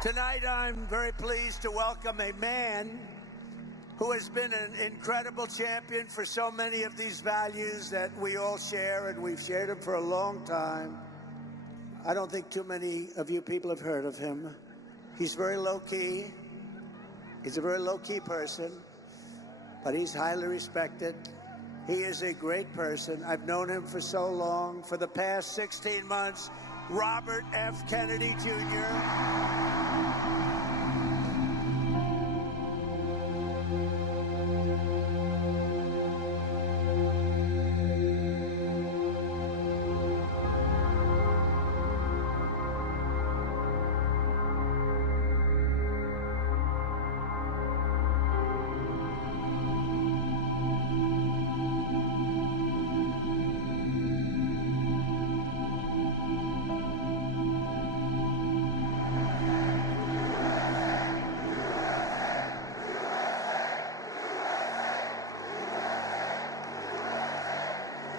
Tonight, I'm very pleased to welcome a man who has been an incredible champion for so many of these values that we all share, and we've shared them for a long time. I don't think too many of you people have heard of him. He's very low-key. He's a very low-key person, but he's highly respected. He is a great person. I've known him for so long. For the past 16 months, Robert F. Kennedy Jr.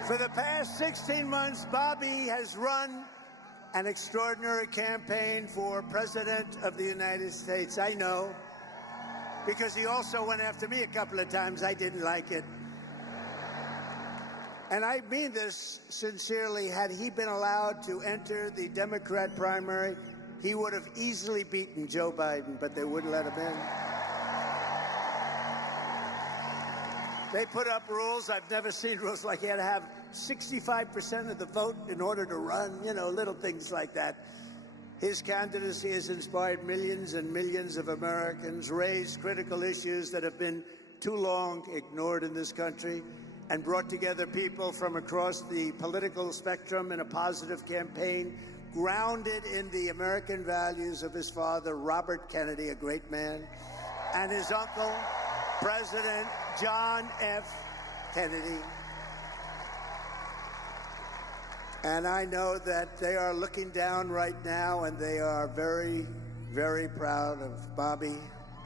For the past 16 months, Bobby has run an extraordinary campaign for President of the United States. I know, because he also went after me a couple of times. I didn't like it. And I mean this sincerely. Had he been allowed to enter the Democrat primary, he would have easily beaten Joe Biden, but they wouldn't let him in. They put up rules. I've never seen rules like he had to have 65% of the vote in order to run, little things like that. His candidacy has inspired millions and millions of Americans, raised critical issues that have been too long ignored in this country, and brought together people from across the political spectrum in a positive campaign grounded in the American values of his father, Robert Kennedy, a great man, and his uncle, President John F. Kennedy. And I know that they are looking down right now, and they are very, very proud of Bobby.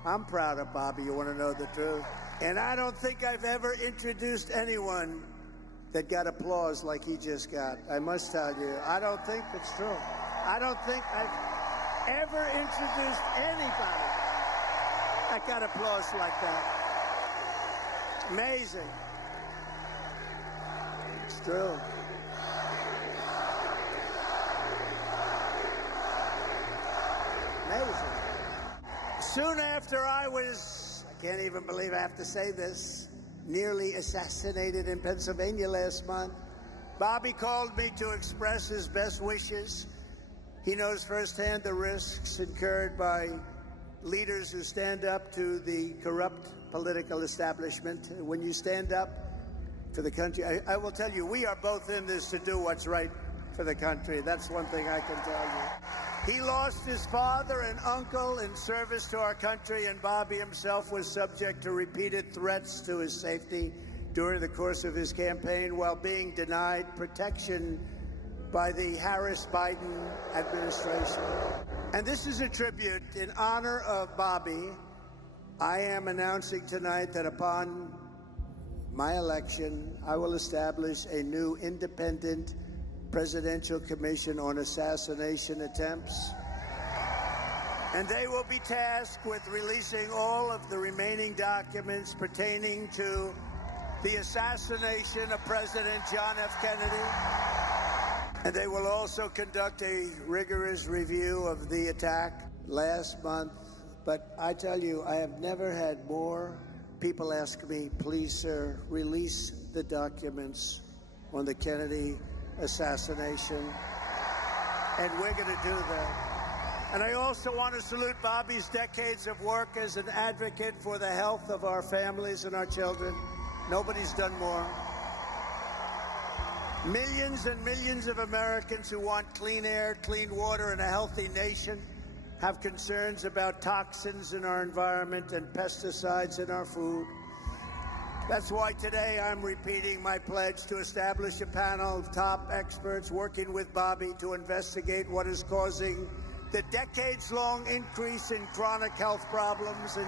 I'm proud of Bobby, you want to know the truth. And I don't think I've ever introduced anyone that got applause like he just got. I must tell you, I don't think it's true. I don't think I've ever introduced anybody that got applause like that. Amazing. It's true. Amazing. Soon after I can't even believe I have to say this, nearly assassinated in Pennsylvania last month, Bobby called me to express his best wishes. He knows firsthand the risks incurred by leaders who stand up to the corrupt political establishment. When you stand up for the country, I will tell you, we are both in this to do what's right for the country. That's one thing I can tell you. He lost his father and uncle in service to our country, and Bobby himself was subject to repeated threats to his safety during the course of his campaign, while being denied protection by the Harris-Biden administration. And this is a tribute in honor of Bobby. I am announcing tonight that upon my election, I will establish a new independent presidential commission on assassination attempts. And they will be tasked with releasing all of the remaining documents pertaining to the assassination of President John F. Kennedy. And they will also conduct a rigorous review of the attack last month. But I tell you, I have never had more people ask me, please, sir, release the documents on the Kennedy assassination. And we're going to do that. And I also want to salute Bobby's decades of work as an advocate for the health of our families and our children. Nobody's done more. Millions and millions of Americans who want clean air, clean water, and a healthy nation have concerns about toxins in our environment and pesticides in our food. That's why today I'm repeating my pledge to establish a panel of top experts working with Bobby to investigate what is causing the decades-long increase in chronic health problems and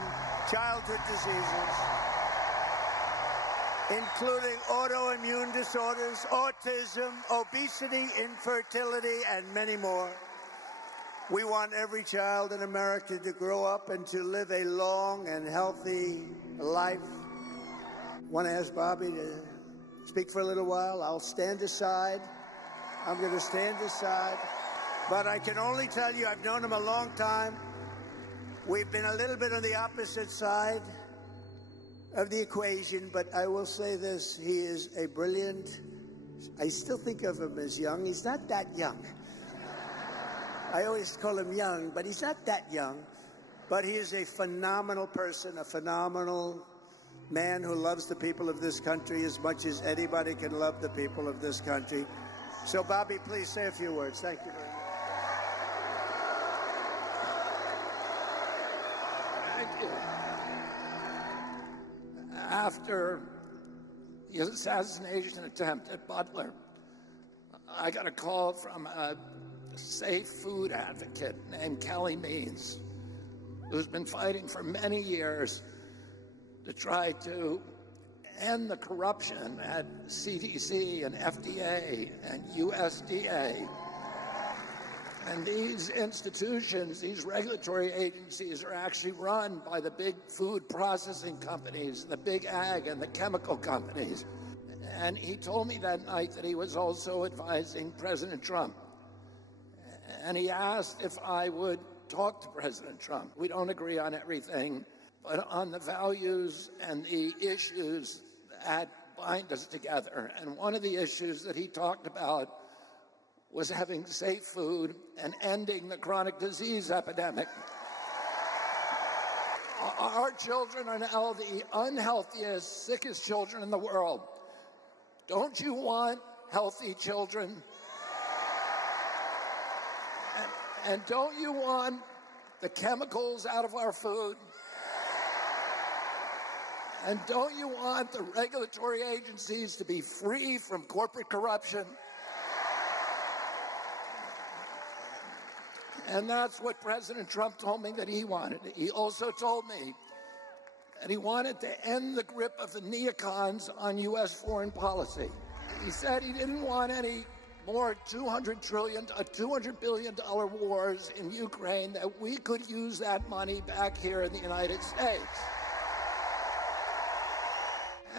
childhood diseases, including autoimmune disorders, autism, obesity, infertility, and many more. We want every child in America to grow up and to live a long and healthy life. Want to ask Bobby to speak for a little while? I'll stand aside. I'm going to stand aside. But I can only tell you, I've known him a long time. We've been a little bit on the opposite side of the equation, but I will say this. He is a brilliant, I still think of him as young. He's not that young. I always call him young, but he's not that young. But he is a phenomenal person, a phenomenal man who loves the people of this country as much as anybody can love the people of this country. So, Bobby, please say a few words. Thank you very much. Thank you. After the assassination attempt at Butler, I got a call from a safe food advocate named Kelly Means, who's been fighting for many years to try to end the corruption at CDC and FDA and USDA. And these institutions, these regulatory agencies, are actually run by the big food processing companies, the big ag and the chemical companies. And he told me that night that he was also advising President Trump. And he asked if I would talk to President Trump. We don't agree on everything, but on the values and the issues that bind us together. And one of the issues that he talked about was having safe food and ending the chronic disease epidemic. Our children are now the unhealthiest, sickest children in the world. Don't you want healthy children? And don't you want the chemicals out of our food? And don't you want the regulatory agencies to be free from corporate corruption? And that's what President Trump told me that he wanted. He also told me that he wanted to end the grip of the neocons on U.S. foreign policy. He said he didn't want any more $200 billion wars in Ukraine, that we could use that money back here in the United States.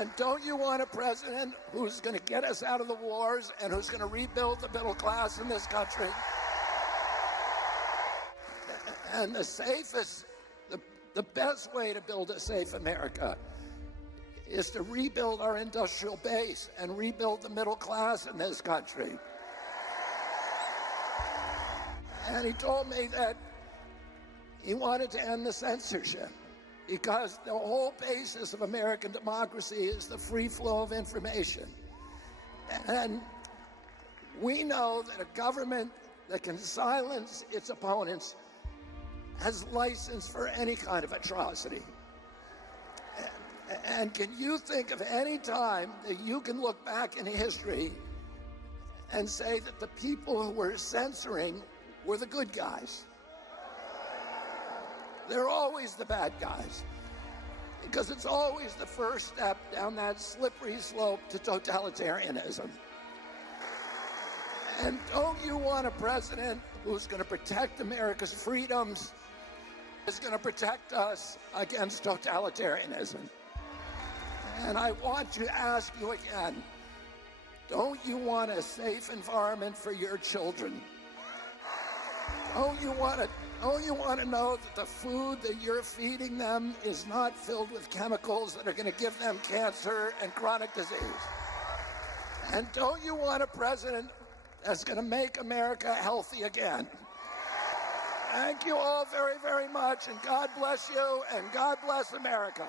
And don't you want a president who's going to get us out of the wars and who's going to rebuild the middle class in this country? And the safest, the best way to build a safe America is to rebuild our industrial base and rebuild the middle class in this country. And he told me that he wanted to end the censorship because the whole basis of American democracy is the free flow of information. And we know that a government that can silence its opponents has license for any kind of atrocity. And can you think of any time that you can look back in history and say that the people who were censoring were the good guys? They're always the bad guys, because it's always the first step down that slippery slope to totalitarianism. And don't you want a president who's going to protect America's freedoms, is going to protect us against totalitarianism? And I want to ask you again, don't you want a safe environment for your children? Don't you want to know that the food that you're feeding them is not filled with chemicals that are going to give them cancer and chronic disease? And don't you want a president that's going to make America healthy again? Thank you all very, very much, and God bless you, and God bless America.